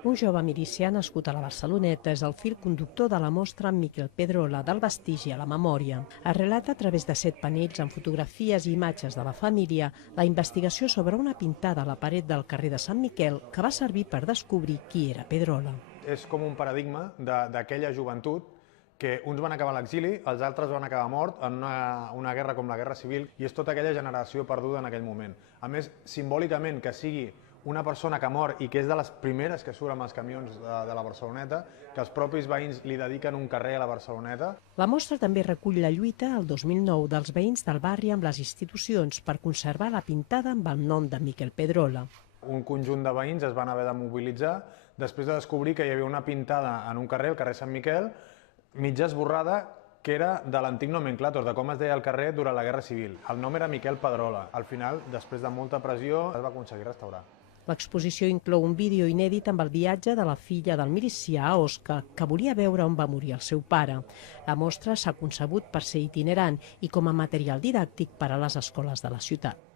Un jove milicià nascut a la Barceloneta és el fil conductor de la mostra Miquel Pedrola, del vestigi a la memòria. Es relata a través de 7 panells amb fotografies i imatges de la família la investigació sobre una pintada a la paret del carrer de Sant Miquel que va servir per descobrir qui era Pedrola. És com un paradigma d'aquella joventut que uns van acabar a l'exili, els altres van acabar mort en una guerra com la Guerra Civil, i és tota aquella generació perduda en aquell moment. A més, simbòlicament, que sigui una persona que mor i que és de les primeres que surt amb els camions de la Barceloneta, que els propis veïns li dediquen un carrer a la Barceloneta. La mostra també recull la lluita el 2009 dels veïns del barri amb les institucions per conservar la pintada amb el nom de Miquel Pedrola. Un conjunt de veïns es van haver de mobilitzar després de descobrir que hi havia una pintada en un carrer, el carrer Sant Miquel, mitja esborrada, que era de l'antic nomenclàtor, de com es deia el carrer durant la Guerra Civil. El nom era Miquel Pedrola. Al final, després de molta pressió, es va aconseguir restaurar. L'exposició inclou un vídeo inèdit amb el viatge de la filla del milicià a Osca, que volia veure on va morir el seu pare. La mostra s'ha concebut per ser itinerant i com a material didàctic per a les escoles de la ciutat.